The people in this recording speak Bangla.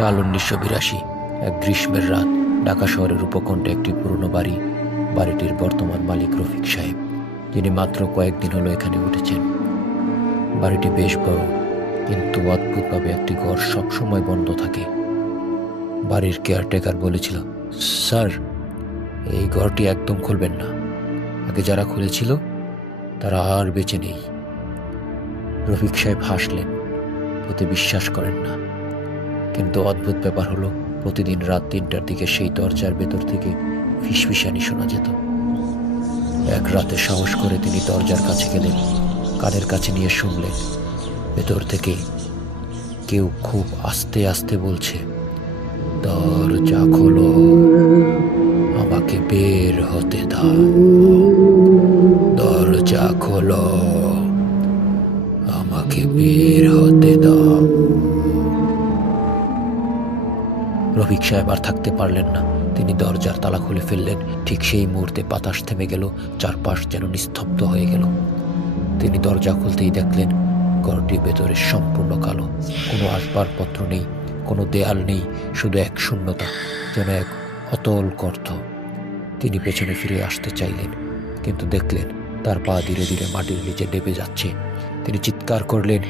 সাল 1982। এক গ্রীষ্মের রাত। ঢাকা শহরের উপকণ্ঠে একটি পুরনো বাড়ি। বাড়িটির বর্তমান মালিক রফিক সাহেব, যিনি মাত্র কয়েকদিন হলো এখানে উঠেছেন। বাড়িটি বেশ বড়, কিন্তু অদ্ভুতভাবে একটি ঘর সবসময় বন্ধ থাকে। বাড়ির কেয়ারটেকার বলেছিল, স্যার, এই ঘরটি একদম খুলবেন না। আগে যারা খুলেছিল তারা আর বেঁচে নেই। রফিক সাহেব হাসলেন, এতে বিশ্বাস করেন না। কিন্তু অদ্ভুত ব্যাপার হলো, প্রতিদিন রাত 3টার দিকে সেই দরজার ভেতর থেকে ফিসফিসানি শোনা যেত। এক রাতে সাহস করে তিনি দরজার কাছে গেলেন, কানের কাছে নিয়ে শুনলেন। ভেতর থেকে কেউ খুব আস্তে আস্তে বলছে, দরজা খোলো, আমাকে বের হতে দাও। দরজা খোলো, আমাকে বের হতে দাও। রফিক সাহেব আর থাকতে পারলেন না। তিনি দরজার তালা খুলে ফেললেন। ঠিক সেই মুহূর্তে বাতাস থেমে গেল, চারপাশ যেন নিস্তব্ধ হয়ে গেল। তিনি দরজা খুলতেই দেখলেন ঘরটির ভেতরে সম্পূর্ণ কালো। কোনো আসবাবপত্র নেই, কোনো দেয়াল নেই, শুধু এক শূন্যতা, যেন এক অতল গর্ত। তিনি পেছনে ফিরে আসতে চাইলেন, কিন্তু দেখলেন তার পা ধীরে ধীরে মাটির নিচে ডেবে যাচ্ছে। তিনি চিৎকার করলেন,